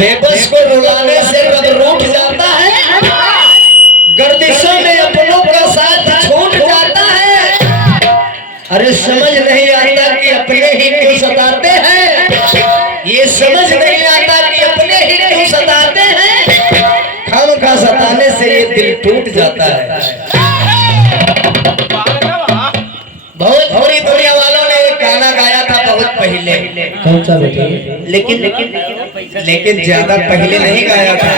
बेबस को रुलाने से रब रूठ जाता है, गर्दिशों में अपनों का साथ छूट जाता है। अरे समझ नहीं आता कि अपने ही क्यों सताते हैं, ये समझ नहीं आता कि अपने ही क्यों सताते हैं। खामखा सताने से ये दिल टूट जाता है। बहुत थोड़ी दुनिया वालों ने एक गाना गाया था बहुत पहले, कौन सा बेटे? लेकिन ज्यादा पहले नहीं गाया था।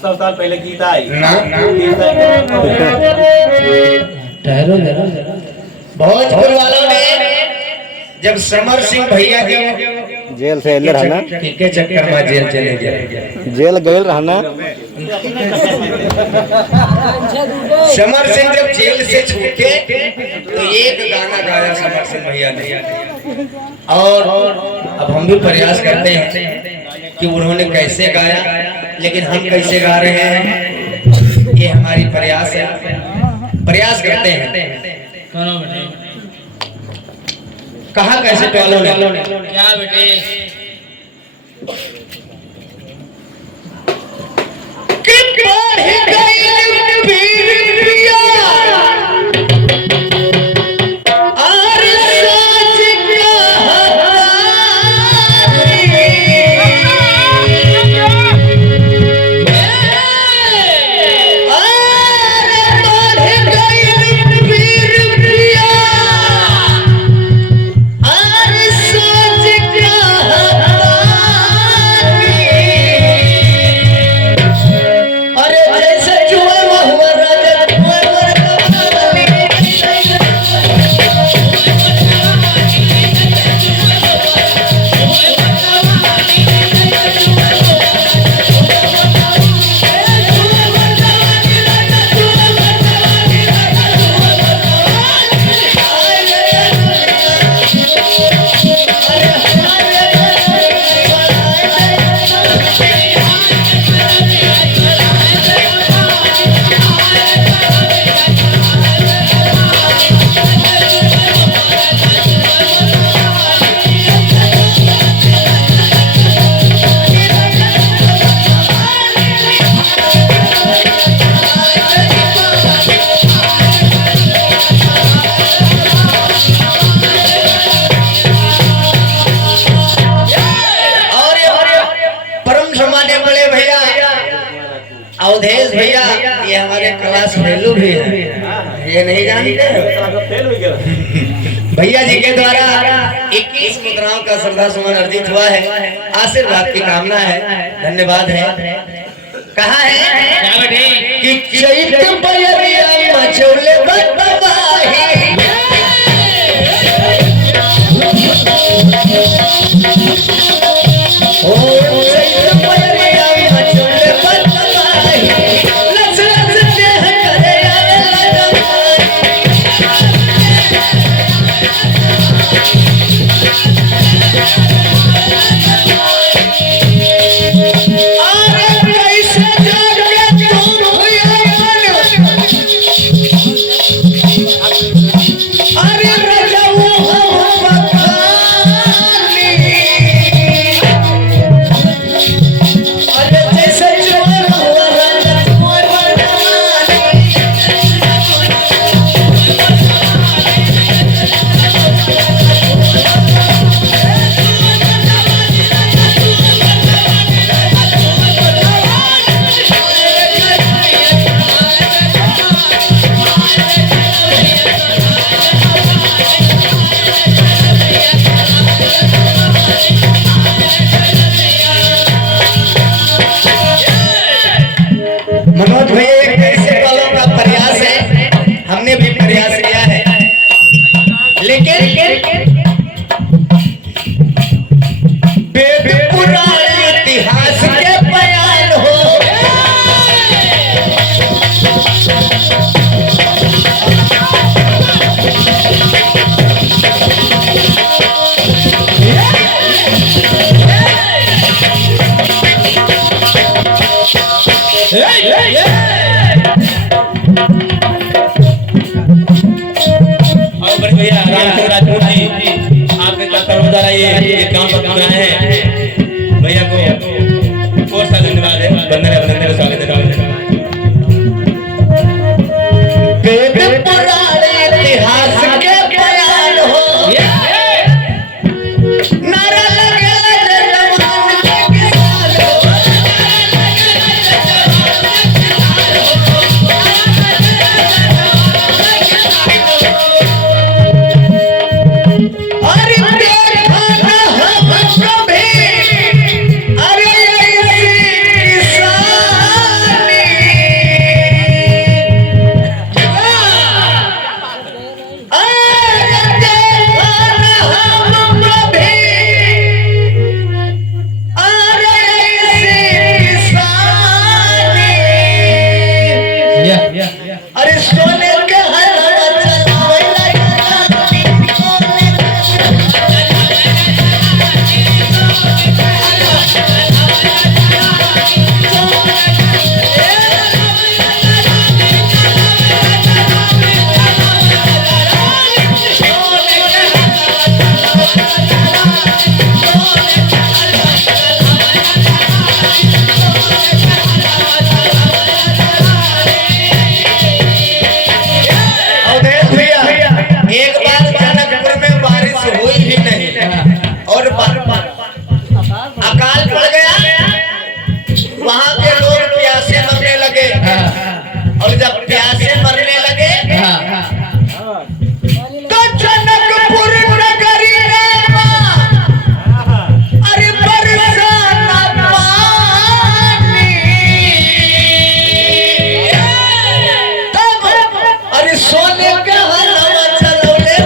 100 साल पहले गीत आई ना ठहरो जरा। भोजपुर वालों ने जब समर सिंह भैया के जेल से एले रहना, के चक्कर में जेल चले गए, जेल गए रहना। समर सिंह जब जेल से छूटे तो एक गाना गाया समर सिंह भैया ने। और अब हम भी प्रयास करते हैं कि उन्होंने कैसे गाया, लेकिन हम कैसे गा रहे हैं, ये हमारी प्रयास है। प्रयास करते हैं। कहा कैसे टोलों ने क्या बेटे? अवधेश भैया ये हमारे क्लास फेलू भी है, ये नहीं जानते भैया जी के द्वारा 21 मुद्राओं का श्रद्धा सुमन अर्जित हुआ है। आशीर्वाद की कामना है, धन्यवाद है। कहा है कि चैत बयरिया मचौले बतवाही, ओ चैत बयरिया मचौले बतवाही, लच लच देह करे मनोज भैया एक ऐसे वालों का प्रयास है, हमने भी प्रयास किया है, लेकिन पुराने इतिहास के बयान हो, भैया राजपूत जी आपके ये काम पर आए हैं भैया को अकाल पड़ गया, वहां के लोग प्यासे मरने लगे। और जब प्यासे मरने लगे तो जनकपुर नगरी में अरे बरसा न पानी। तब अरे सोने का हलवा चलौले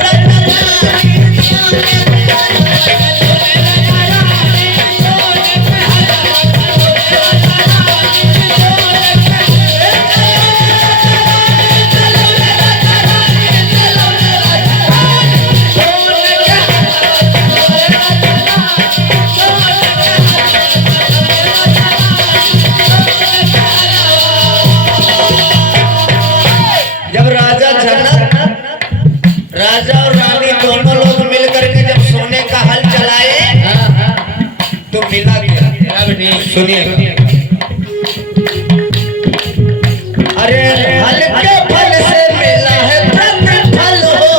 जब राजा जनक, राजा और रानी दोनों लोग मिलकर के जब सोने का हल चलाए तो मिला क्या बेटी? सुनिए, अरे हल के फल से मिला है प्रतिफल हो।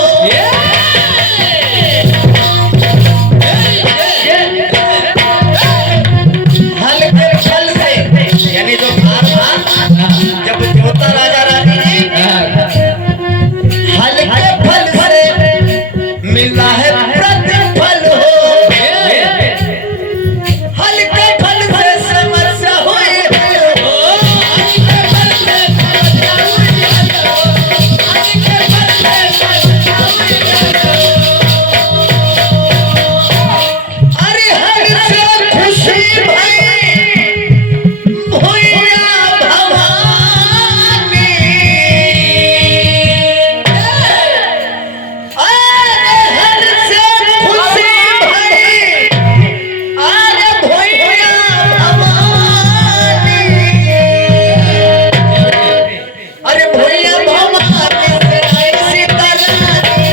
हल के फल से यानी जो भार था जब जोता राजा रानी ने हल के फल से मिला है प्रतिफल हो। हल के फल से समस्या हुई हो। अरे हल से खुशी भई भुइया भवानी। अरे हल से खुशी भई अरे भुइया भवानी। अरे भुइया भवानी से आई सीता रानी।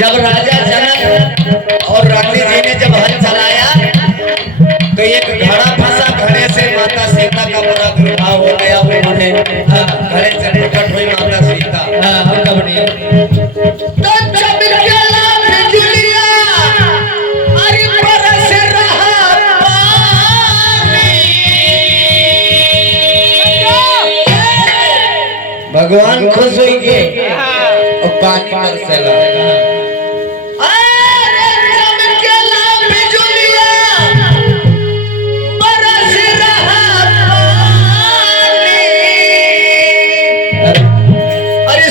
जब राजा जनक और रानी जी ने जब हल चलाया तो एक घड़ा फंसा। घड़े से माता सीता का बड़ा दुर्भाव हो गया। उन्होंने घड़े से प्रकट हुई माता सीता। तो चमकेला बिजलिया अरे बरस रहा पानी। भगवान खुश हुई के और पानी बरसेला। अरे चमकेला बिजलिया बरस रहा पानी। अरे